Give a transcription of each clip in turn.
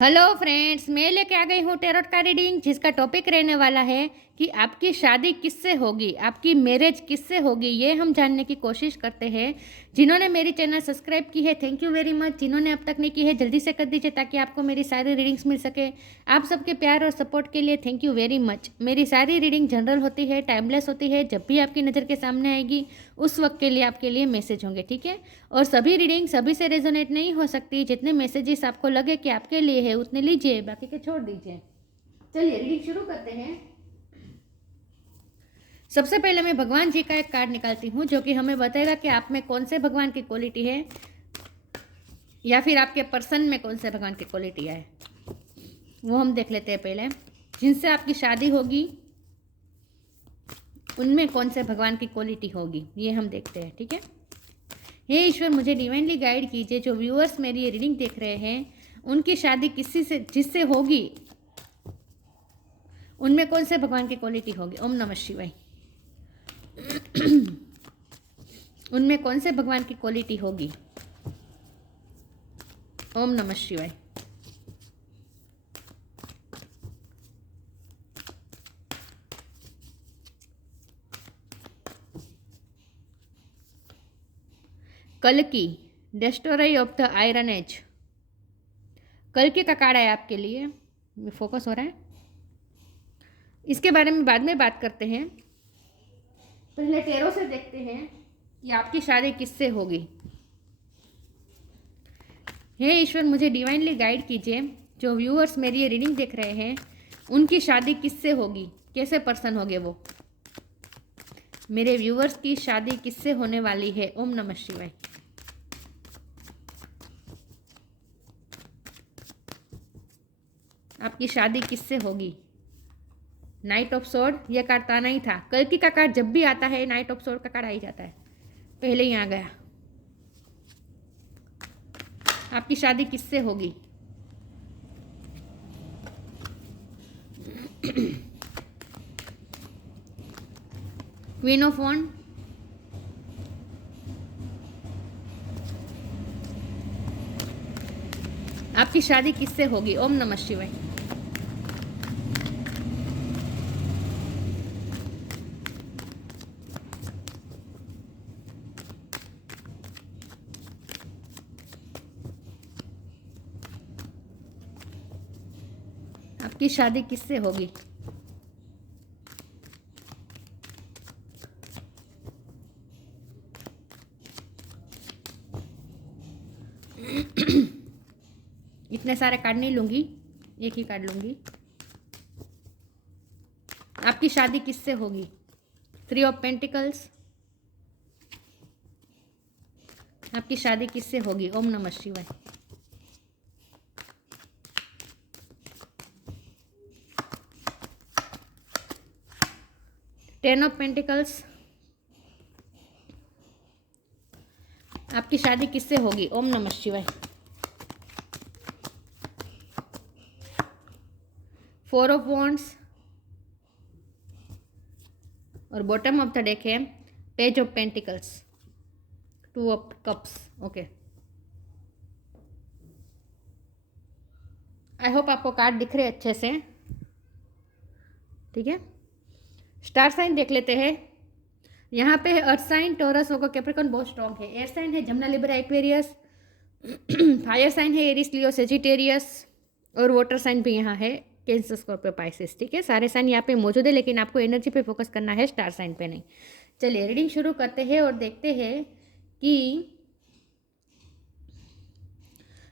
Hello friends, मैं लेके आ गई हूँ टैरोट का रीडिंग जिसका टॉपिक रहने वाला है कि आपकी शादी किससे होगी, आपकी मैरिज किससे होगी, ये हम जानने की कोशिश करते हैं। जिन्होंने मेरी चैनल सब्सक्राइब की है थैंक यू वेरी मच। जिन्होंने अब तक नहीं की है जल्दी से कर दीजिए ताकि आपको मेरी सारी रीडिंग्स मिल सके। आप सबके प्यार और सपोर्ट के लिए थैंक यू वेरी मच। मेरी सारी रीडिंग जनरल होती है, टाइमलेस होती है। जब भी आपकी नज़र के सामने आएगी उस वक्त के लिए आपके लिए मैसेज होंगे, ठीक है। और सभी रीडिंग सभी से रेजोनेट नहीं हो सकती। जितने मैसेजेस आपको लगे कि आपके लिए है उतने लीजिए, बाकी के छोड़ दीजिए। चलिए रीडिंग शुरू करते हैं। सबसे पहले मैं भगवान जी का एक कार्ड निकालती हूँ जो कि हमें बताएगा कि आप में कौन से भगवान की क्वालिटी है या फिर आपके पर्सन में कौन से भगवान की क्वालिटी है, वो हम देख लेते हैं। पहले जिनसे आपकी शादी होगी उनमें कौन से भगवान की क्वालिटी होगी ये हम देखते हैं, ठीक है। हे ईश्वर, मुझे डिवाइनली गाइड कीजिए। जो व्यूअर्स मेरी ये रीडिंग देख रहे हैं उनकी शादी किसी से जिससे होगी उनमें कौन से भगवान की क्वालिटी होगी। ओम नमः शिवाय। उनमें कौन से भगवान की क्वालिटी होगी। ओम नमः शिवाय। कल्कि, destroyer of the iron as. कल्कि का कार्ड है आपके लिए, फोकस हो रहा है। इसके बारे में बाद में बात करते हैं। पहले टेरो से देखते हैं कि आपकी शादी किससे होगी। हे ईश्वर, मुझे डिवाइनली गाइड कीजिए। जो व्यूअर्स मेरी ये रीडिंग देख रहे हैं उनकी शादी किससे होगी, कैसे पर्सन होंगे वो। मेरे व्यूअर्स की शादी किससे होने वाली है। ओम नमः शिवाय। आपकी शादी किससे होगी। नाइट ऑफ सोर्ड, यह कार्ड आना ही था। कल्कि का कार्ड जब भी आता है नाइट ऑफ सोर्ड का कार्ड आ ही जाता है, पहले ही आ गया। आपकी शादी किससे होगी। क्वीन ऑफ वॉन्ड, आपकी शादी किससे होगी। ओम नमः शिवाय। आपकी शादी किससे होगी। इतने सारे कार्ड नहीं लूंगी, एक ही कार्ड लूंगी। आपकी शादी किससे होगी। 3 ऑफ पेंटिकल्स, आपकी शादी किससे होगी। ओम नमः शिवाय। 10 ऑफ पेंटिकल्स, आपकी शादी किससे होगी। ओम नमः शिवाय। 4 ऑफ वॉन्ड्स और बॉटम ऑफ द डेक है page of pentacles, 2 of cups. Okay, I hope आपको कार्ड दिख रहे अच्छे से, ठीक है। स्टार साइन देख लेते हैं। यहाँ पे है earth sign, Taurus, Virgo, Capricorn बहुत स्ट्रॉन्ग है। एयर साइन है जमुना, लिब्रा, एक्वेरियस। फायर साइन है एरिस, लियो, सेजिटेरियस। और वाटर साइन भी यहाँ है कैंसर, स्कॉर्पियो, पाइसेस, ठीक है। सारे साइन यहाँ पे मौजूद है लेकिन आपको एनर्जी पे फोकस करना है, स्टार साइन पे नहीं। चलिए रीडिंग शुरू करते हैं और देखते हैं कि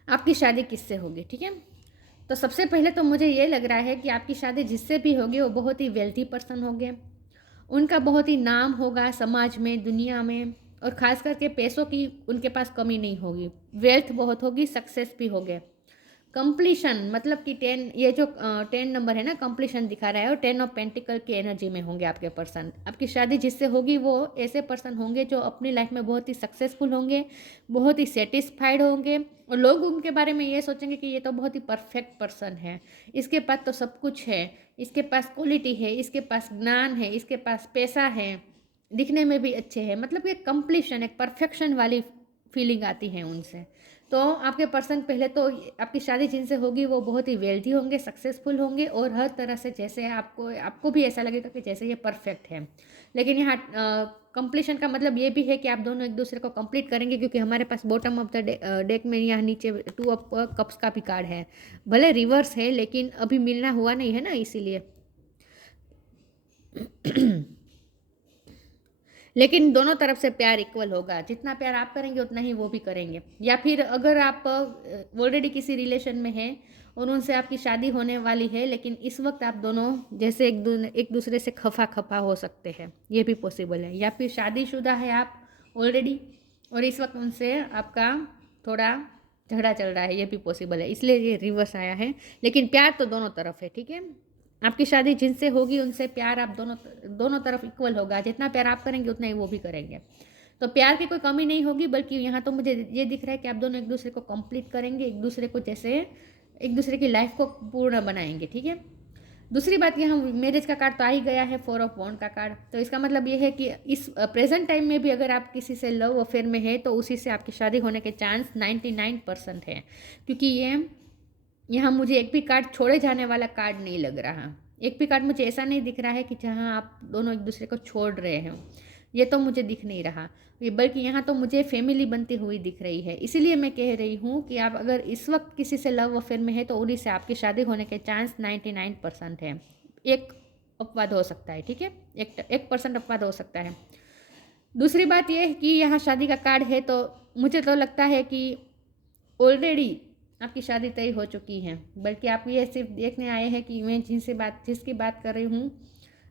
आपकी शादी किससे होगी, ठीक है। तो सबसे पहले तो मुझे ये लग रहा है कि आपकी शादी जिससे भी होगी वो बहुत ही वेल्थी पर्सन होंगे। उनका बहुत ही नाम होगा समाज में, दुनिया में, और ख़ास करके पैसों की उनके पास कमी नहीं होगी। वेल्थ बहुत होगी, सक्सेस भी होगे। कंप्लीशन मतलब कि 10, ये जो 10 नंबर है ना, कंप्लीशन दिखा रहा है, और 10 ऑफ पेंटिकल की एनर्जी में होंगे आपके पर्सन। आपकी शादी जिससे होगी वो ऐसे पर्सन होंगे जो अपनी लाइफ में बहुत ही सक्सेसफुल होंगे, बहुत ही सेटिस्फाइड होंगे, और लोग उनके बारे में ये सोचेंगे कि ये तो बहुत ही परफेक्ट पर्सन है, इसके पास तो सब कुछ है, इसके पास क्वालिटी है, इसके पास ज्ञान है, इसके पास पैसा है, दिखने में भी अच्छे हैं। मतलब ये कंप्लीशन, एक परफेक्शन वाली फीलिंग आती है उनसे। तो आपके पर्सन पहले तो आपकी शादी जिनसे होगी वो बहुत ही वेल्दी होंगे, सक्सेसफुल होंगे और हर तरह से जैसे आपको भी ऐसा लगेगा कि जैसे ये परफेक्ट है। लेकिन यहाँ कंप्लीशन का मतलब ये भी है कि आप दोनों एक दूसरे को कंप्लीट करेंगे, क्योंकि हमारे पास बॉटम ऑफ द डेक में यहाँ नीचे 2 ऑफ कप्स का भी कार्ड है। भले रिवर्स है लेकिन अभी मिलना हुआ नहीं है ना, इसीलिए लेकिन दोनों तरफ से प्यार इक्वल होगा, जितना प्यार आप करेंगे उतना ही वो भी करेंगे। या फिर अगर आप ऑलरेडी किसी रिलेशन में हैं और उनसे आपकी शादी होने वाली है, लेकिन इस वक्त आप दोनों जैसे एक दूसरे से खफा खफा हो सकते हैं, ये भी पॉसिबल है। या फिर शादीशुदा है आप ऑलरेडी और इस वक्त उनसे आपका थोड़ा झगड़ा चल रहा है, ये भी पॉसिबल है, इसलिए ये रिवर्स आया है। लेकिन प्यार तो दोनों तरफ है, ठीक है। आपकी शादी जिनसे होगी उनसे प्यार आप दोनों तरफ इक्वल होगा, जितना प्यार आप करेंगे उतना ही वो भी करेंगे। तो प्यार की कोई कमी नहीं होगी, बल्कि यहाँ तो मुझे ये दिख रहा है कि आप दोनों एक दूसरे को कंप्लीट करेंगे, एक दूसरे को जैसे एक दूसरे की लाइफ को पूर्ण बनाएंगे, ठीक है। दूसरी बात, यहाँ मैरिज का कार्ड तो आ ही गया है, 4 ऑफ वॉन्ड का कार्ड। तो इसका मतलब ये है कि इस प्रेजेंट टाइम में भी अगर आप किसी से लव अफेयर में है तो उसी से आपकी शादी होने के चांस 99% है, क्योंकि ये यहाँ मुझे एक भी कार्ड छोड़े जाने वाला कार्ड नहीं लग रहा। एक भी कार्ड मुझे ऐसा नहीं दिख रहा है कि जहाँ आप दोनों एक दूसरे को छोड़ रहे हैं, ये तो मुझे दिख नहीं रहा। बल्कि यहाँ तो मुझे फैमिली बनती हुई दिख रही है। इसीलिए मैं कह रही हूँ कि आप अगर इस वक्त किसी से लव अफेयर में है तो उन्हीं से आपकी शादी होने के चांस 99% है। एक अपवाद हो सकता है, ठीक है, 1% अपवाद हो सकता है। दूसरी बात यह है कि यहाँ शादी का कार्ड है, तो मुझे तो लगता है कि ऑलरेडी आपकी शादी तय हो चुकी है। बल्कि आप ये सिर्फ देखने आए हैं कि मैं जिसकी बात कर रही हूँ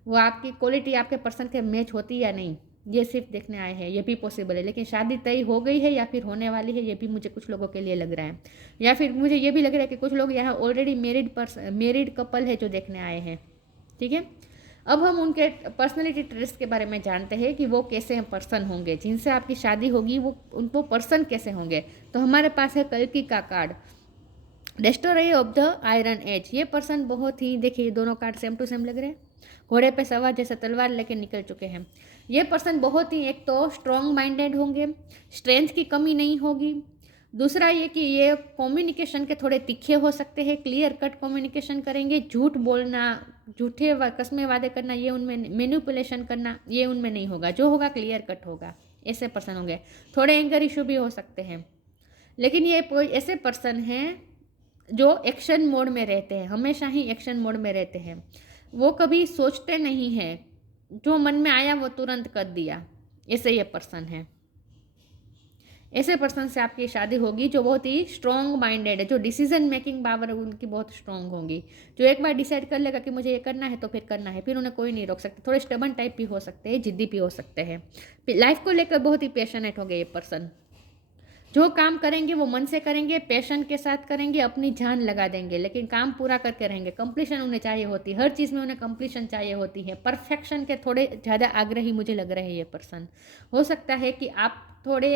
वो आपकी क्वालिटी आपके पर्सन के मैच होती या नहीं, ये सिर्फ देखने आए हैं। ये भी पॉसिबल है, लेकिन शादी तय हो गई है या फिर होने वाली है, ये भी मुझे कुछ लोगों के लिए लग रहा है। या फिर मुझे ये भी लग रहा है कि कुछ लोग यहाँ ऑलरेडी मैरिड कपल है जो देखने आए हैं, ठीक है। अब हम उनके पर्सनैलिटी ट्रेस के बारे में जानते हैं कि वो कैसे पर्सन होंगे, जिनसे आपकी शादी होगी वो पर्सन कैसे होंगे। तो हमारे पास है कल्कि का card, destroyer of the iron age. ये पर्सन बहुत ही, देखिए दोनों कार्ड सेम टू सेम लग रहे हैं, घोड़े पे सवार जैसे तलवार लेके निकल चुके हैं। ये पर्सन बहुत ही, एक तो स्ट्रॉन्ग माइंडेड होंगे, स्ट्रेंथ की कमी नहीं होगी। दूसरा ये कि ये कम्युनिकेशन के थोड़े तीखे हो सकते हैं, क्लियर कट कम्युनिकेशन करेंगे। झूठ बोलना, झूठे कस्में वादे करना, ये उनमें, मैनिपुलेशन करना, ये उनमें नहीं होगा। जो होगा क्लियर कट होगा। ऐसे पर्सन होंगे। थोड़े एंगर इशू भी हो सकते हैं, लेकिन ये ऐसे पर्सन हैं जो एक्शन मोड में रहते हैं, हमेशा ही एक्शन मोड में रहते हैं। वो कभी सोचते नहीं हैं, जो मन में आया वो तुरंत कर दिया, ऐसे ये पर्सन है। ऐसे पर्सन से आपकी शादी होगी जो बहुत ही स्ट्रॉन्ग माइंडेड है, जो डिसीजन मेकिंग पावर उनकी बहुत स्ट्रॉन्ग होगी, जो एक बार डिसाइड कर लेगा कि मुझे ये करना है तो फिर करना है, फिर उन्हें कोई नहीं रोक सकता। थोड़े स्टबन टाइप भी हो सकते हैं, जिद्दी भी हो सकते हैं। लाइफ को लेकर बहुत ही पैशनेट होंगे ये पर्सन। जो काम करेंगे वो मन से करेंगे, पैशन के साथ करेंगे, अपनी जान लगा देंगे, लेकिन काम पूरा करके रहेंगे। कंप्लीशन उन्हें चाहिए होती है, हर चीज़ में उन्हें कंप्लीशन चाहिए होती है। परफेक्शन के थोड़े ज़्यादा आग्रही मुझे लग रहे हैं ये पर्सन। हो सकता है कि आप थोड़े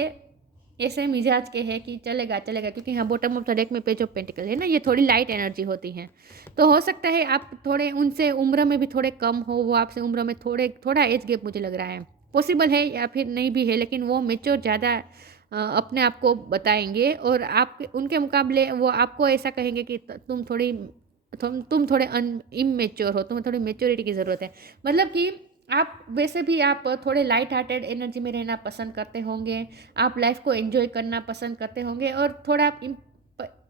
ऐसे मिजाज के हैं कि चलेगा चलेगा, क्योंकि यहाँ बॉटम ऑफ द डेक में पेज ऑफ पेंटिकल है ना, ये थोड़ी लाइट एनर्जी होती है। तो हो सकता है आप थोड़े उनसे उम्र में भी थोड़े कम हो, वो आपसे उम्र में थोड़ा एज गैप मुझे लग रहा है। पॉसिबल है या फिर नहीं भी है, लेकिन वो मेच्योर ज़्यादा अपने आप को बताएंगे, और आप उनके मुकाबले वो आपको ऐसा कहेंगे कि तुम थोड़े इमेच्योर हो, तुम्हें थोड़ी मेच्योरिटी की ज़रूरत है। मतलब कि आप वैसे भी आप थोड़े लाइट हार्टेड एनर्जी में रहना पसंद करते होंगे, आप लाइफ को एंजॉय करना पसंद करते होंगे, और थोड़ा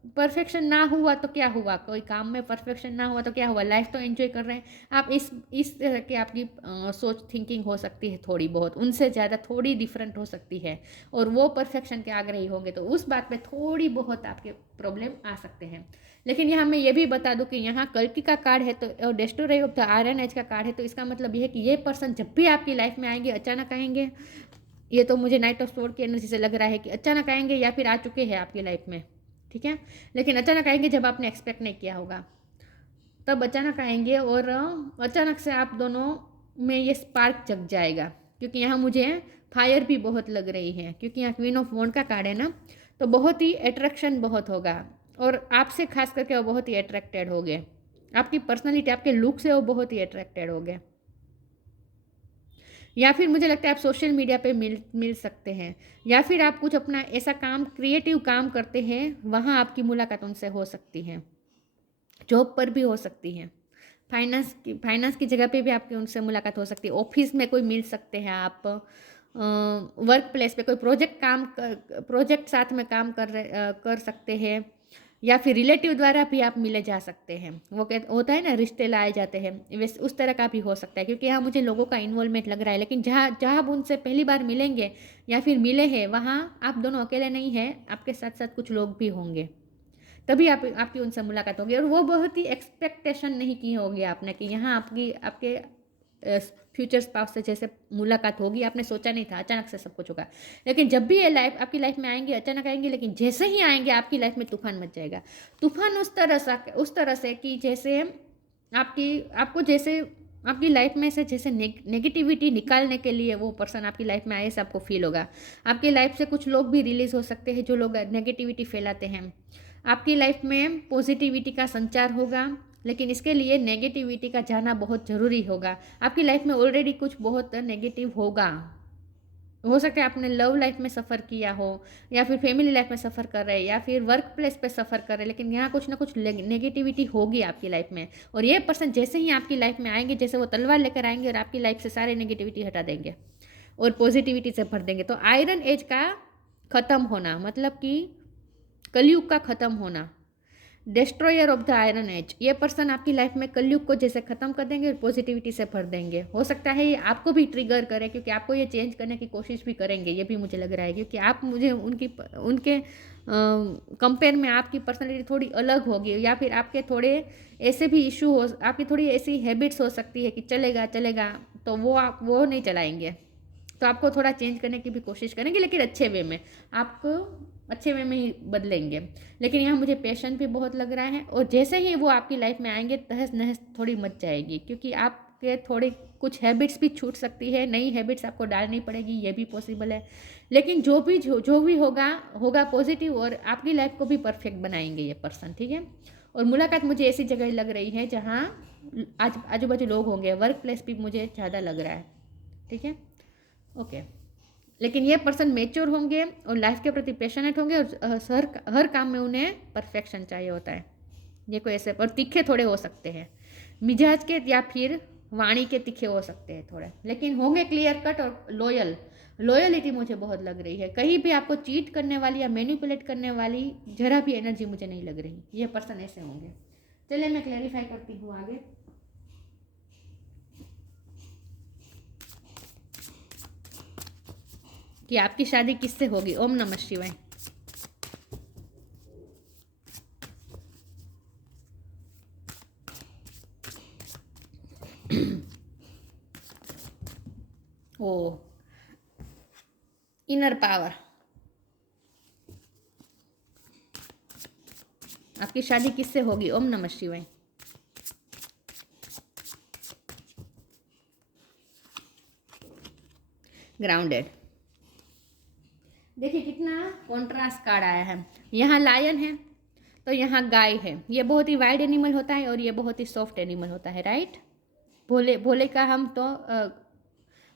परफेक्शन ना हुआ तो क्या हुआ, कोई काम में परफेक्शन ना हुआ तो क्या हुआ, लाइफ तो एंजॉय कर रहे हैं आप। इस तरह की आपकी सोच थिंकिंग हो सकती है, थोड़ी बहुत उनसे ज़्यादा थोड़ी डिफरेंट हो सकती है, और वो परफेक्शन के आग्रही होंगे, तो उस बात पे थोड़ी बहुत आपके प्रॉब्लम आ सकते हैं। लेकिन यहाँ मैं ये भी बता दूँ कि यहाँ कल्कि का कार्ड है तो destroyer of the iron age का कार्ड है, तो इसका मतलब ये है कि ये पर्सन जब भी आपकी लाइफ में आएंगे अचानक आएंगे। ये तो मुझे नाइट ऑफ स्वॉर्ड की एनर्जी से लग रहा है कि अचानक आएंगे या फिर आ चुके हैं आपकी लाइफ में, ठीक है। लेकिन अचानक आएंगे जब आपने एक्सपेक्ट नहीं किया होगा, तब अचानक आएंगे, और अचानक से आप दोनों में ये स्पार्क जग जाएगा। क्योंकि यहाँ मुझे फायर भी बहुत लग रही है, क्योंकि यहाँ क्वीन ऑफ वॉन्ड का कार्ड है ना, तो बहुत ही अट्रैक्शन बहुत होगा, और आपसे खास करके वो बहुत ही अट्रैक्टेड हो गए। आपकी पर्सनैलिटी, आपके लुक से वो बहुत ही अट्रैक्टेड हो गए। या फिर मुझे लगता है आप सोशल मीडिया पे मिल सकते हैं, या फिर आप कुछ अपना ऐसा काम, क्रिएटिव काम करते हैं, वहाँ आपकी मुलाकात उनसे हो सकती है। जॉब पर भी हो सकती है, फाइनेंस की जगह पे भी आपकी उनसे मुलाकात हो सकती है। ऑफिस में कोई मिल सकते हैं आप, वर्क प्लेस पे कोई प्रोजेक्ट साथ में काम कर सकते हैं, या फिर रिलेटिव द्वारा भी आप मिले जा सकते हैं। वो होता है ना, रिश्ते लाए जाते हैं, वैसे उस तरह का भी हो सकता है, क्योंकि यहाँ मुझे लोगों का इन्वॉल्वमेंट लग रहा है। लेकिन जहाँ जहाँ आप उनसे पहली बार मिलेंगे या फिर मिले हैं, वहाँ आप दोनों अकेले नहीं हैं, आपके साथ साथ कुछ लोग भी होंगे, तभी आपकी उनसे मुलाकात होगी। और वो बहुत ही एक्सपेक्टेशन नहीं की होगी आपने कि यहाँ आपके फ्यूचर स्पाउस से जैसे मुलाकात होगी, आपने सोचा नहीं था, अचानक से सब कुछ होगा। लेकिन जब भी ये आपकी लाइफ में आएंगे, अचानक आएंगे, लेकिन जैसे ही आएंगे आपकी लाइफ में तूफान मच जाएगा। तूफान उस तरह से कि जैसे आपको जैसे आपकी लाइफ में से जैसे नेगेटिविटी निकालने के लिए वो पर्सन आपकी लाइफ में आए, ऐसा आपको फील होगा। आपकी लाइफ से कुछ लोग भी रिलीज हो सकते हैं जो लोग नेगेटिविटी फैलाते हैं। आपकी लाइफ में पॉजिटिविटी का संचार होगा, लेकिन इसके लिए नेगेटिविटी का जाना बहुत ज़रूरी होगा। आपकी लाइफ में ऑलरेडी कुछ बहुत नेगेटिव होगा, हो सकता है आपने लव लाइफ में सफ़र किया हो, या फिर फैमिली लाइफ में सफ़र कर रहे हैं, या फिर वर्क प्लेस पे सफ़र कर रहे हैं, लेकिन यहाँ कुछ ना कुछ नेगेटिविटी होगी आपकी लाइफ में। और ये पर्सन जैसे ही आपकी लाइफ में आएंगे, जैसे वो तलवार लेकर आएंगे और आपकी लाइफ से सारे नेगेटिविटी हटा देंगे और पॉजिटिविटी से भर देंगे। तो आयरन एज का ख़त्म होना मतलब कि कलयुग का ख़त्म होना, destroyer of the iron age, ये पर्सन आपकी लाइफ में कलयुग को जैसे ख़त्म कर देंगे और पॉजिटिविटी से भर देंगे। हो सकता है ये आपको भी ट्रिगर करे, क्योंकि आपको ये चेंज करने की कोशिश भी करेंगे, ये भी मुझे लग रहा है, क्योंकि आप मुझे उनके कंपेयर में आपकी पर्सनैलिटी थोड़ी अलग होगी, या फिर आपके थोड़े ऐसे भी इशू हो, आपकी थोड़ी ऐसी हैबिट्स हो सकती है कि चलेगा चलेगा, तो वो नहीं चलाएंगे। तो आपको थोड़ा चेंज करने की भी कोशिश करेंगे, लेकिन अच्छे वे में, आपको अच्छे वे में ही बदलेंगे। लेकिन यहाँ मुझे पेशेंस भी बहुत लग रहा है, और जैसे ही वो आपकी लाइफ में आएंगे, तहस नहस थोड़ी मच जाएगी, क्योंकि आपके थोड़ी कुछ हैबिट्स भी छूट सकती है, नई हैबिट्स आपको डालनी पड़ेगी, ये भी पॉसिबल है। लेकिन जो भी होगा पॉजिटिव, और आपकी लाइफ को भी परफेक्ट बनाएंगे ये पर्सन, ठीक है। और मुलाकात मुझे ऐसी जगह लग रही है जहाँ आजू बाजू लोग होंगे, वर्क प्लेस भी मुझे ज़्यादा लग रहा है, ठीक है, ओके। लेकिन ये पर्सन मेच्योर होंगे और लाइफ के प्रति पैशनेट होंगे, और हर काम में उन्हें परफेक्शन चाहिए होता है। ये कोई ऐसे, और तीखे थोड़े हो सकते हैं मिजाज के, या फिर वाणी के तीखे हो सकते हैं थोड़े, लेकिन होंगे क्लियर कट और लॉयलिटी मुझे बहुत लग रही है। कहीं भी आपको चीट करने वाली या मैनिपुलेट करने वाली जरा भी एनर्जी मुझे नहीं लग रही। ये पर्सन ऐसे होंगे। चलिए मैं क्लैरिफाई करती हूँ आगे। कि आपकी शादी किससे होगी। ओम नमः शिवाय। ओ, इनर पावर, आपकी शादी किससे होगी। ओम नमः शिवाय। ग्राउंडेड। देखिए कितना कॉन्ट्रास्ट कार्ड आया है। यहाँ लायन है तो यहाँ गाय है। ये बहुत ही वाइड एनिमल होता है और ये बहुत ही सॉफ्ट एनिमल होता है, राइट। भोले भोले का हम तो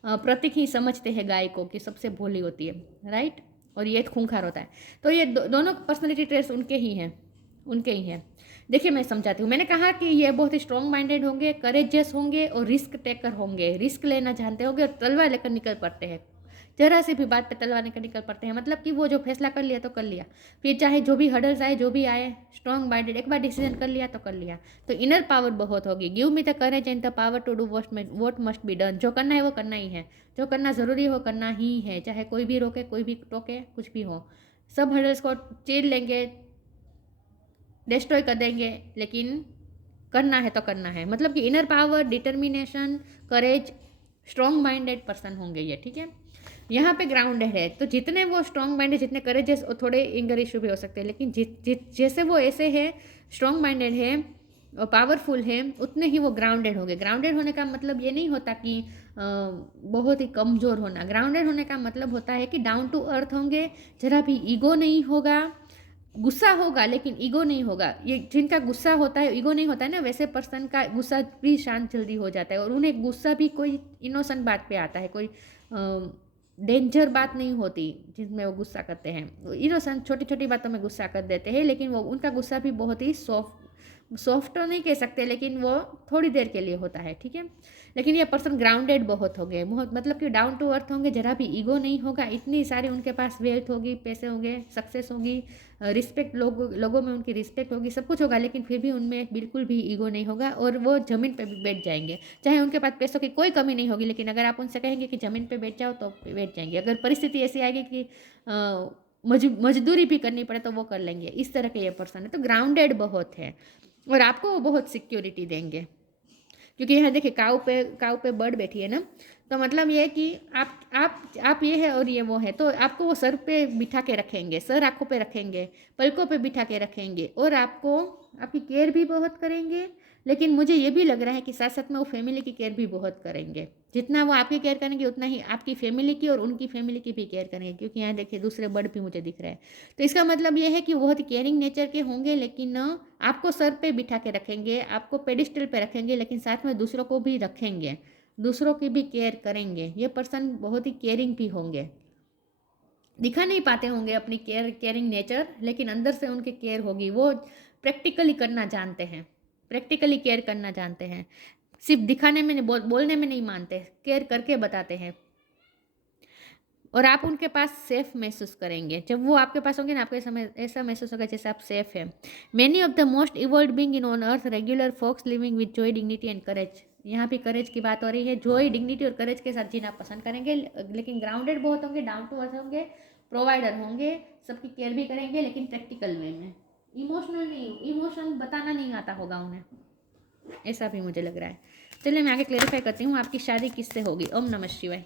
प्रतीक ही समझते हैं गाय को, कि सबसे भोली होती है, राइट। और ये खूंखार होता है। तो ये दोनों पर्सनैलिटी ट्रेट्स उनके ही हैं। देखिए मैं समझाती हूँ। मैंने कहा कि ये बहुत ही स्ट्रॉन्ग माइंडेड होंगे, करेजियस होंगे और रिस्क टेकर होंगे, रिस्क लेना जानते होंगे और तलवार लेकर निकल पड़ते हैं। जरा सी भी बात पे तलवार लेकर निकल पड़ते हैं, मतलब कि वो जो फैसला कर लिया तो कर लिया, फिर चाहे जो भी हर्डल्स आए जो भी आए, स्ट्रॉन्ग माइंडेड, एक बार डिसीजन कर लिया तो कर लिया। तो इनर पावर बहुत होगी। Give me the courage and the power to do what must be done. जो करना है वो करना ही है, जो करना ज़रूरी हो करना ही है, चाहे कोई भी रोके कोई भी टोके, कुछ भी हो। सब हर्डल्स को चीर लेंगे, डिस्ट्रॉय कर देंगे, लेकिन करना है तो करना है। मतलब कि इनर पावर, डिटर्मिनेशन, करेज, स्ट्रॉन्ग माइंडेड पर्सन होंगे ये, ठीक है। यहाँ पे ग्राउंडेड है, तो जितने वो स्ट्रॉन्ग माइंडेड, जितने करेजेस, थोड़े एंगर इशू भी हो सकते हैं, लेकिन जैसे वो ऐसे है, स्ट्रॉन्ग माइंडेड है और पावरफुल है, उतने ही वो ग्राउंडेड होंगे। ग्राउंडेड होने का मतलब ये नहीं होता कि बहुत ही कमज़ोर होना। ग्राउंडेड होने का मतलब होता है कि डाउन टू अर्थ होंगे, जरा भी ईगो नहीं होगा, गुस्सा होगा लेकिन ईगो नहीं होगा। ये जिनका गुस्सा होता है, ईगो नहीं होता है ना, वैसे पर्सन का गुस्सा भी शांत जल्दी हो जाता है, और उन्हें गुस्सा भी कोई इनोसेंट बात पे आता है, कोई डेंजर बात नहीं होती जिसमें वो गुस्सा करते हैं। इनोसेंट छोटी छोटी बातों में गुस्सा कर देते हैं, लेकिन वो उनका गुस्सा भी बहुत ही सॉफ्ट तो नहीं कह सकते, लेकिन वो थोड़ी देर के लिए होता है, ठीक है। लेकिन ये पर्सन ग्राउंडेड बहुत हो गए, बहुत मतलब कि डाउन टू अर्थ होंगे, जरा भी ईगो नहीं होगा। इतनी सारी उनके पास वेल्थ होगी, पैसे होंगे, सक्सेस होगी, रिस्पेक्ट, लोगों में उनकी रिस्पेक्ट होगी, सब कुछ होगा, लेकिन फिर भी उनमें बिल्कुल भी ईगो नहीं होगा, और वो ज़मीन पे भी बैठ जाएंगे। चाहे उनके पास पैसों की कोई कमी नहीं होगी, लेकिन अगर आप उनसे कहेंगे कि ज़मीन पे बैठ जाओ तो बैठ जाएंगे। अगर परिस्थिति ऐसी आएगी कि मजदूरी भी करनी पड़े तो वो कर लेंगे। इस तरह के ये पर्सन है, तो ग्राउंडेड बहुत है, और आपको वो बहुत सिक्योरिटी देंगे। क्योंकि यहाँ देखिए काऊ पे बर्ड बैठी है ना, तो मतलब ये है कि आप ये है और ये वो है, तो आपको वो सर पे बिठा के रखेंगे, सर आँखों पे रखेंगे, पलकों पे बिठा के रखेंगे, और आपको आपकी केयर भी बहुत करेंगे। लेकिन मुझे ये भी लग रहा है कि साथ साथ में वो फैमिली की केयर भी बहुत करेंगे। जितना वो आपकी केयर करेंगे उतना ही आपकी फैमिली की और उनकी फैमिली की भी केयर करेंगे। क्योंकि यहाँ देखिए दूसरे बर्ड भी मुझे दिख रहे हैं, तो इसका मतलब ये है कि वो बहुत केयरिंग नेचर के होंगे, लेकिन आपको सर पे बिठा के रखेंगे, आपको पेडिस्टल पे रखेंगे, लेकिन साथ में दूसरों को भी रखेंगे, दूसरों की भी केयर करेंगे। ये पर्सन बहुत ही केयरिंग भी होंगे। दिखा नहीं पाते होंगे अपनी केयरिंग नेचर, लेकिन अंदर से उनकी केयर होगी। वो प्रैक्टिकली करना जानते हैं, प्रैक्टिकली केयर करना जानते हैं, सिर्फ दिखाने में नहीं, बोलने में नहीं मानते, केयर करके बताते हैं। और आप उनके पास सेफ महसूस करेंगे। जब वो आपके पास होंगे ना, आपको ऐसा महसूस होगा जैसे आप सेफ हैं। Many of the most evolve being in on earth regular folks living with joy dignity and courage. यहाँ भी करेज की बात हो रही है। जॉय डिग्निटी और करेज के साथ जीना पसंद करेंगे, लेकिन ग्राउंडेड बहुत होंगे, डाउन टू अर्थ होंगे, प्रोवाइडर होंगे, सबकी केयर भी करेंगे, लेकिन प्रैक्टिकल वे में। इमोशनल नहीं, इमोशन बताना नहीं आता होगा उन्हें, ऐसा भी मुझे लग रहा है। चलिए मैं आगे क्लेरिफाई करती हूँ, आपकी शादी किससे होगी। ओम नमः शिवाय।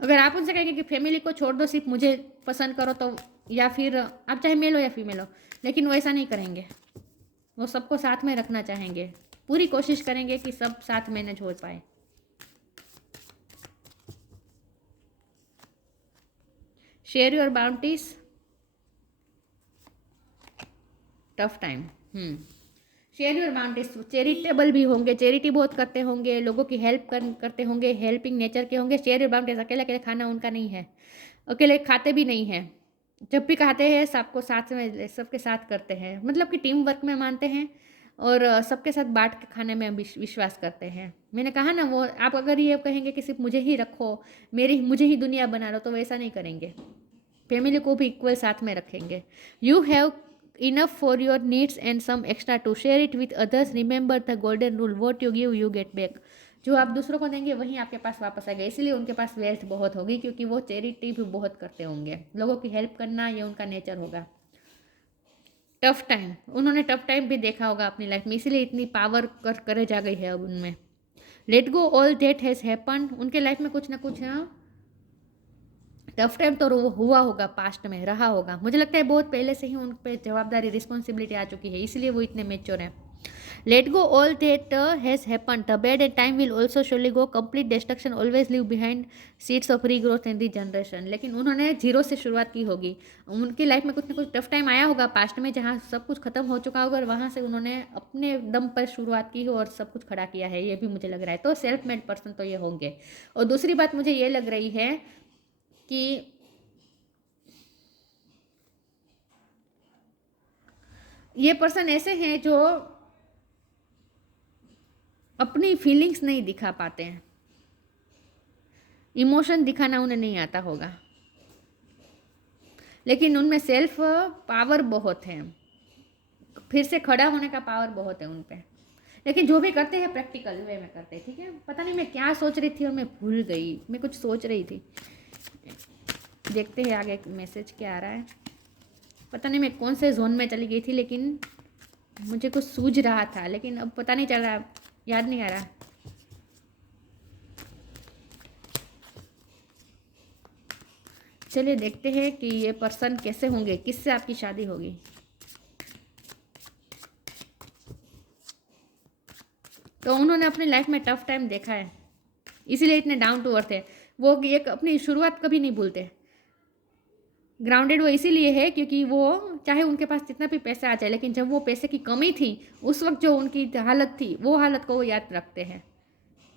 अगर आप उनसे कहेंगे कि फैमिली को छोड़ दो, सिर्फ मुझे पसंद करो, तो या फिर आप चाहे मेल हो या फीमेल हो, लेकिन वो ऐसा नहीं करेंगे। वो सबको साथ में रखना चाहेंगे, पूरी कोशिश करेंगे कि सब साथ मैनेज हो पाए। Share your boundaries, tough time. Share your boundaries. Charitable भी होंगे, चैरिटी बहुत करते होंगे, लोगों की हेल्प करते होंगे, हेल्पिंग नेचर के होंगे। शेयर योर बाउंड्रीज, अकेले अकेले खाना उनका नहीं है, अकेले खाते भी नहीं है। जब भी खाते हैं सबको साथ में, सबके साथ करते हैं, मतलब कि टीम वर्क में मानते हैं, और सबके साथ बांट के खाने में विश्वास करते हैं। मैंने कहा ना, वो आप अगर ये कहेंगे कि सिर्फ मुझे ही रखो, मुझे ही दुनिया बना लो, तो वैसा नहीं करेंगे। फैमिली को भी इक्वल साथ में रखेंगे। You have enough for your needs and some extra to share it with others. Remember the golden rule, what you give you get back. जो आप दूसरों को देंगे वहीं आपके पास वापस आएगा। इसलिए उनके पास वेल्थ बहुत होगी, क्योंकि वो चैरिटी भी बहुत करते होंगे, लोगों की हेल्प करना ये उनका नेचर होगा। टफ टाइम, उन्होंने टफ टाइम भी देखा होगा अपनी लाइफ में, इसीलिए इतनी पावर करेज आ गई है अब उनमें। Let go all that has happen, उनके लाइफ में कुछ ना कुछ टफ टाइम तो हुआ होगा, पास्ट में रहा होगा। मुझे लगता है बहुत पहले से ही उन पर जवाबदारी, रिस्पॉन्सिबिलिटी आ चुकी है, इसलिए वो इतने मेच्योर हैं। Let go all that has happen, the bad and time will also surely go, complete destruction always live behind seeds of regrowth in the generation. लेकिन उन्होंने जीरो से शुरुआत की होगी, उनकी लाइफ में कुछ ना कुछ टफ टाइम आया होगा पास्ट में, जहाँ सब कुछ खत्म हो चुका होगा, और वहाँ से उन्होंने अपने दम पर शुरुआत की हो और सब कुछ खड़ा किया है, ये भी मुझे लग रहा है। तो सेल्फ मेड पर्सन तो ये होंगे। और दूसरी बात मुझे ये लग रही है कि ये पर्सन ऐसे हैं जो अपनी फीलिंग्स नहीं दिखा पाते हैं, इमोशन दिखाना उन्हें नहीं आता होगा, लेकिन उनमें सेल्फ पावर बहुत है, फिर से खड़ा होने का पावर बहुत है उन पे। लेकिन जो भी करते हैं प्रैक्टिकल वे में करते हैं, ठीक है। पता नहीं मैं क्या सोच रही थी और मैं भूल गई, मैं कुछ सोच रही थी। देखते हैं आगे मैसेज क्या आ रहा है। पता नहीं मैं कौन से जोन में चली गई थी, लेकिन मुझे कुछ सूझ रहा था, लेकिन अब पता नहीं चल रहा, याद नहीं आ रहा। चलिए देखते हैं कि ये पर्सन कैसे होंगे, किससे आपकी शादी होगी। तो उन्होंने अपनी लाइफ में टफ टाइम देखा है, इसीलिए इतने डाउन टू अर्थ है। वो एक अपनी शुरुआत कभी नहीं भूलते। ग्राउंडेड वो इसीलिए है क्योंकि वो चाहे उनके पास जितना भी पैसा आ जाए, लेकिन जब वो पैसे की कमी थी उस वक्त जो उनकी हालत थी वो हालत को वो याद रखते हैं,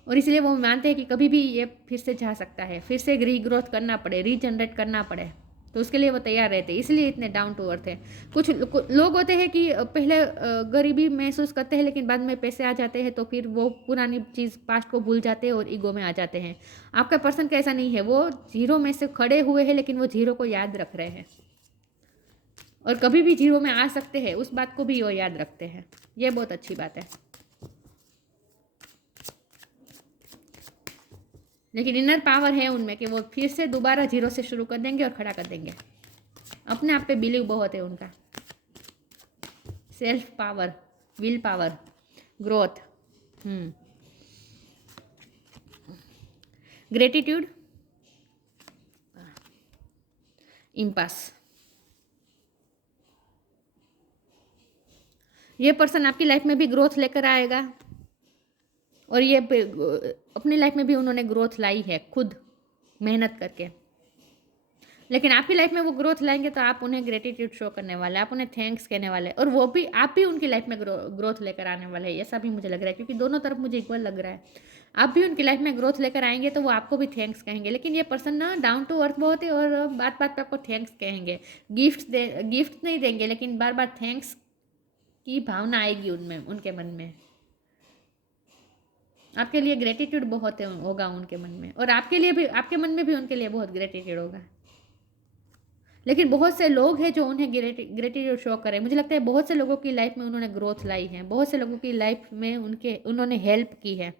और इसलिए वो मानते हैं कि कभी भी ये फिर से जा सकता है, फिर से रीग्रोथ करना पड़े, रीजनरेट करना पड़े, तो उसके लिए वो तैयार रहते हैं, इसलिए इतने डाउन टू अर्थ है। कुछ लोग होते हैं कि पहले गरीबी महसूस करते हैं, लेकिन बाद में पैसे आ जाते हैं तो फिर वो पुरानी चीज़ पास्ट को भूल जाते हैं और ईगो में आ जाते हैं। आपका पर्सन का ऐसा नहीं है, वो जीरो में से खड़े हुए हैं लेकिन वो जीरो को याद रख रहे हैं, और कभी भी जीरो में आ सकते हैं उस बात को भी वो याद रखते हैं। ये बहुत अच्छी बात है। लेकिन इनर पावर है उनमें कि वो फिर से दोबारा जीरो से शुरू कर देंगे और खड़ा कर देंगे। अपने आप पे बिलीव बहुत है उनका। Self power, will power, growth, gratitude, impasse. ये पर्सन आपकी लाइफ में भी ग्रोथ लेकर आएगा, और ये अपनी लाइफ में भी उन्होंने ग्रोथ लाई है खुद मेहनत करके। लेकिन आपकी लाइफ में वो ग्रोथ लाएंगे तो आप उन्हें ग्रेटिट्यूड शो करने वाले, आप उन्हें थैंक्स कहने वाले, और वो भी आप भी उनकी लाइफ में ग्रोथ लेकर आने वाले हैं। ऐसा भी मुझे लग रहा है, क्योंकि दोनों तरफ मुझे इक्वल लग रहा है। आप भी उनकी लाइफ में ग्रोथ लेकर आएंगे तो वो आपको भी थैंक्स कहेंगे। लेकिन ये पर्सन ना डाउन टू अर्थ बहुत है, और बात बात पर आपको थैंक्स कहेंगे। गिफ्ट नहीं देंगे, लेकिन बार बार थैंक्स की भावना आएगी उनमें, उनके मन में। आपके लिए ग्रेटिट्यूड बहुत होगा उनके मन में, और आपके लिए भी, आपके मन में भी उनके लिए बहुत ग्रेटिट्यूड होगा। लेकिन बहुत से लोग हैं जो उन्हें ग्रेटिट्यूड शो करें। मुझे लगता है बहुत से लोगों की लाइफ में उन्होंने ग्रोथ लाई है, बहुत से लोगों की लाइफ में उन्होंने हेल्प की है,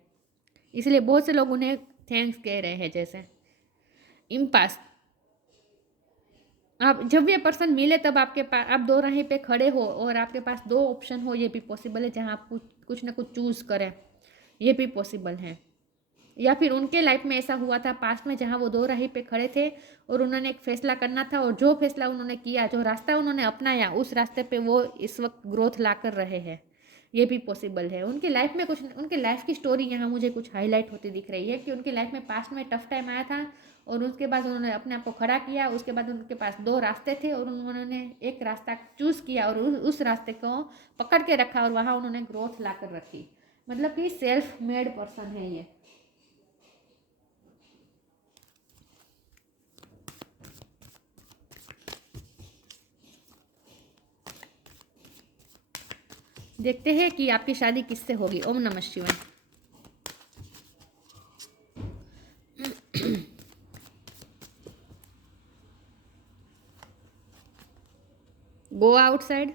इसलिए बहुत से लोग उन्हें थैंक्स कह रहे हैं। जैसे इम्पास, आप जब ये पर्सन मिले तब आपके पास, आप दो राह पे खड़े हो और आपके पास दो ऑप्शन हो, ये भी पॉसिबल है, जहाँ आप कुछ ना कुछ चूज़ करें, ये भी पॉसिबल है। या फिर उनके लाइफ में ऐसा हुआ था पास्ट में, जहाँ वो दो राही पे खड़े थे और उन्होंने एक फैसला करना था, और जो फैसला उन्होंने किया, जो रास्ता उन्होंने अपनाया, उस रास्ते पे वो इस वक्त ग्रोथ ला कर रहे हैं। ये भी पॉसिबल है। उनकी लाइफ में कुछ, उनके लाइफ की स्टोरी यहाँ मुझे कुछ हाईलाइट होती दिख रही है कि उनकी लाइफ में पास्ट में टफ टाइम आया था, और उसके बाद उन्होंने अपने आप को खड़ा किया। उसके बाद उनके पास दो रास्ते थे और उन्होंने एक रास्ता चूज़ किया और उस रास्ते को पकड़ के रखा, और वहाँ उन्होंने ग्रोथ ला कर रखी। मतलब कि सेल्फ मेड पर्सन है ये। देखते हैं कि आपकी शादी किससे होगी। ओम नमः शिवाय। Go outside,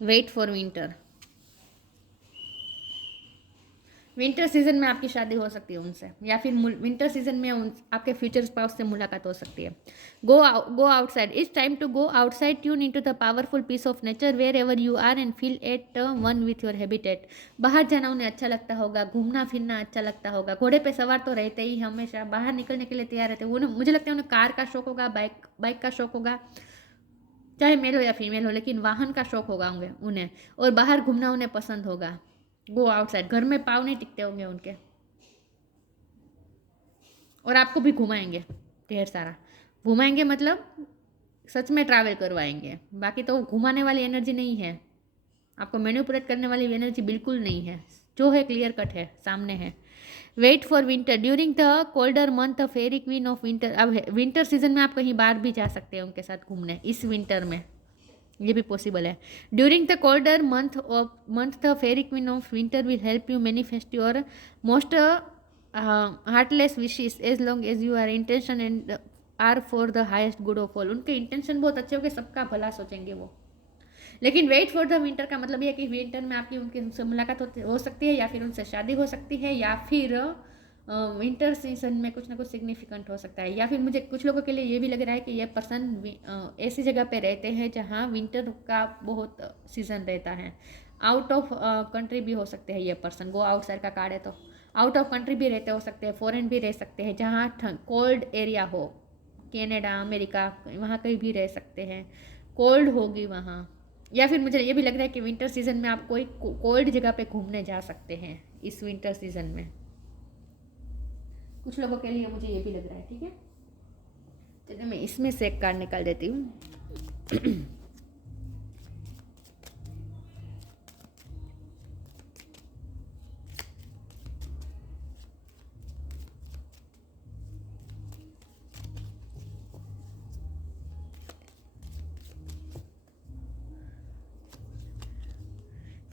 wait for winter. Winter season में आपकी शादी हो सकती है उनसे, या फिर विंटर सीजन में आपके फ्यूचर स्पाउस से मुलाकात हो सकती है। Go outside, it's time to go outside, tune into the powerful peace of nature where ever you are and feel at one with your habitat. बाहर जाना उन्हें अच्छा लगता होगा, घूमना फिरना अच्छा लगता होगा। घोड़े पे सवार तो रहते ही, हमेशा बाहर निकलने के लिए तैयार रहते हैं। मुझे लगता है उन्हें कार का शौक होगा, बाइक का शौक होगा, चाहे मेल हो या फीमेल हो, लेकिन वाहन का शौक होगा उन्हें, और बाहर घूमना उन्हें पसंद होगा। गो आउटसाइड, घर में पाँव नहीं टिकते होंगे उनके, और आपको भी घुमाएंगे ढेर सारा। घुमाएंगे मतलब सच में ट्रैवल करवाएंगे, बाकी तो घुमाने वाली एनर्जी नहीं है, आपको मैनिपुलेट करने वाली एनर्जी बिल्कुल नहीं है। जो है क्लियर कट है, सामने है। Wait for winter, during the colder month of fairy queen of winter. अब विंटर सीजन में आप कहीं बाहर भी जा सकते हैं उनके साथ घूमने इस विंटर में, ये भी पॉसिबल है। During the colder month the fairy queen of winter will help you manifest your most heartless wishes as long as you are intention and are for the highest good of all. उनके intention बहुत अच्छे होंगे, सबका भला सोचेंगे वो। लेकिन wait for the winter का मतलब यह है कि विंटर में आपकी उनसे मुलाकात हो सकती है, या फिर उनसे शादी हो सकती है, या फिर विंटर सीजन में कुछ ना कुछ सिग्निफिकेंट हो सकता है। या फिर मुझे कुछ लोगों के लिए ये भी लग रहा है कि ये पर्सन ऐसी जगह पे रहते हैं जहाँ विंटर का बहुत सीजन रहता है। आउट ऑफ कंट्री भी हो सकते हैं ये पर्सन। गो आउटसाइड का कार्ड है तो आउट ऑफ कंट्री भी रहते हो सकते हैं, फॉरेन भी रह सकते हैं, जहाँ कोल्ड एरिया हो, कनाडा, अमेरिका, वहाँ कहीं भी रह सकते हैं, कोल्ड होगी वहाँ। या फिर मुझे ये भी लग रहा है कि विंटर सीजन में आप कोई कोल्ड जगह पे घूमने जा सकते हैं इस विंटर सीजन में। कुछ लोगों के लिए मुझे ये भी लग रहा है, ठीक है। चलिए मैं इसमें से एक कार्ड निकाल देती हूँ।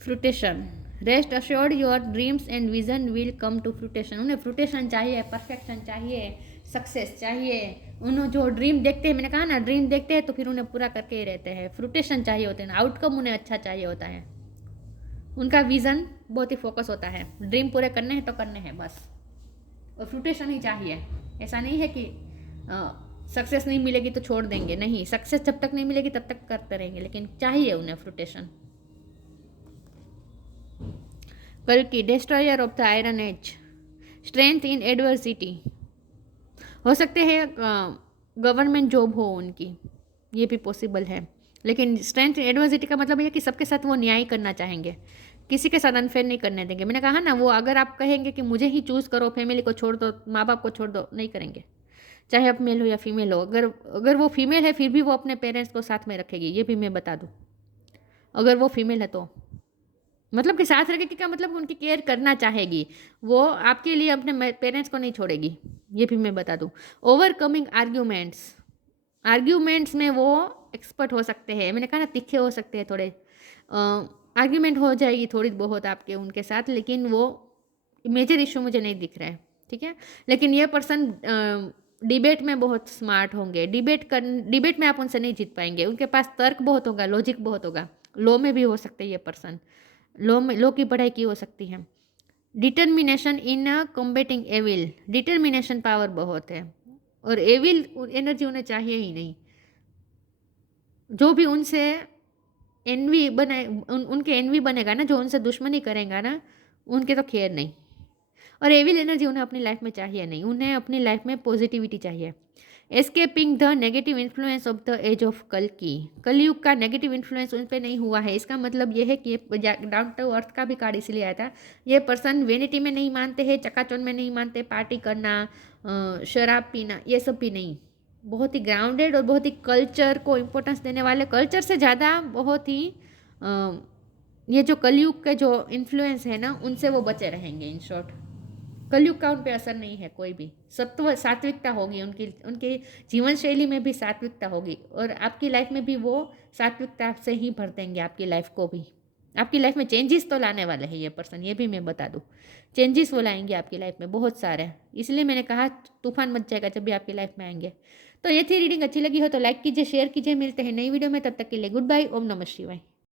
Fruition, rest assured your dreams and vision will come to fruition. उन्हें फ्रूटेशन चाहिए, परफेक्शन चाहिए, सक्सेस चाहिए। उन्हें जो ड्रीम देखते हैं, मैंने कहा ना ड्रीम देखते हैं तो फिर उन्हें पूरा करके ही रहते हैं। फ्रूटेशन चाहिए होते हैं, आउटकम उन्हें अच्छा चाहिए होता है। उनका विज़न बहुत ही फोकस होता है, ड्रीम पूरे करने हैं तो करने हैं बस, और फ्रूटेशन ही चाहिए। ऐसा नहीं है कि सक्सेस नहीं मिलेगी तो छोड़ देंगे, नहीं, सक्सेस जब तक नहीं मिलेगी तब तक करते रहेंगे, लेकिन चाहिए उन्हें फ्रूटेशन। कल की destroyer of the iron age, strength in adversity. हो सकते हैं गवर्नमेंट जॉब हो उनकी, ये भी पॉसिबल है, लेकिन स्ट्रेंथ इन एडवर्सिटी का मतलब ये कि सबके साथ वो न्याय करना चाहेंगे, किसी के साथ अनफेयर नहीं करने देंगे। मैंने कहा ना, वो अगर आप कहेंगे कि मुझे ही चूज़ करो, फैमिली को छोड़ दो, माँ बाप को छोड़ दो, नहीं करेंगे, चाहे आप मेल हो या फीमेल हो। अगर वो फीमेल है फिर भी वो अपने पेरेंट्स को साथ में रखेगी, ये भी मैं बता दूँ। अगर वो फीमेल है तो मतलब कि साथ रखेगी का मतलब उनकी केयर करना चाहेगी, वो आपके लिए अपने पेरेंट्स को नहीं छोड़ेगी, ये भी मैं बता दूँ। ओवरकमिंग आर्ग्यूमेंट्स में वो एक्सपर्ट हो सकते हैं। मैंने कहा ना, तीखे हो सकते हैं थोड़े, आर्ग्यूमेंट हो जाएगी थोड़ी बहुत आपके उनके साथ, लेकिन वो मेजर इशू मुझे नहीं दिख रहा है, ठीक है। लेकिन ये पर्सन डिबेट में बहुत स्मार्ट होंगे, डिबेट में आप उनसे नहीं जीत पाएंगे, उनके पास तर्क बहुत होगा, लॉजिक बहुत होगा। लॉ में भी हो सकते हैं ये पर्सन, लॉ की पढ़ाई की हो सकती है। Determination in combating evil, determination power बहुत है, और एविल एनर्जी उन्हें चाहिए ही नहीं। जो भी उनसे एनवी बने, उनके एनवी बनेगा ना, जो उनसे दुश्मनी करेगा ना, उनके तो खैर नहीं। और एविल एनर्जी उन्हें अपनी लाइफ में चाहिए नहीं, उन्हें अपनी लाइफ में पॉजिटिविटी चाहिए। Escaping the negative influence of the age of Kalyug का नेगेटिव इन्फ्लुएंस उन पर नहीं हुआ है। इसका मतलब ये है कि डाउन टू अर्थ का भी कार्ड इसलिए आया था। ये पर्सन वेनिटी में नहीं मानते हैं, चकाचौंध में नहीं मानते, पार्टी करना, शराब पीना, ये सब भी नहीं। बहुत ही ग्राउंडेड और बहुत ही कल्चर को इम्पोर्टेंस देने वाले, कल्चर से ज़्यादा बहुत ही ये जो कलयुग के जो इन्फ्लुएंस है ना, उनसे वो बचे रहेंगे। इन शॉर्ट, कलयुग का उन पे असर नहीं है कोई भी। सत्व सात्विकता होगी उनकी जीवन शैली में भी सात्विकता होगी, और आपकी लाइफ में भी वो सात्विकता से ही भर देंगे आपकी लाइफ को भी। आपकी लाइफ में चेंजेस तो लाने वाले हैं ये पर्सन, ये भी मैं बता दूँ। चेंजेस वो लाएंगे आपकी लाइफ में बहुत सारे, इसलिए मैंने कहा तूफान मच जाएगा जब भी आपकी लाइफ में आएंगे। तो ये थी रीडिंग, अच्छी लगी हो तो लाइक कीजिए, शेयर कीजिए। मिलते हैं नई वीडियो में, तब तक के लिए गुड बाय, ओम नमः शिवाय।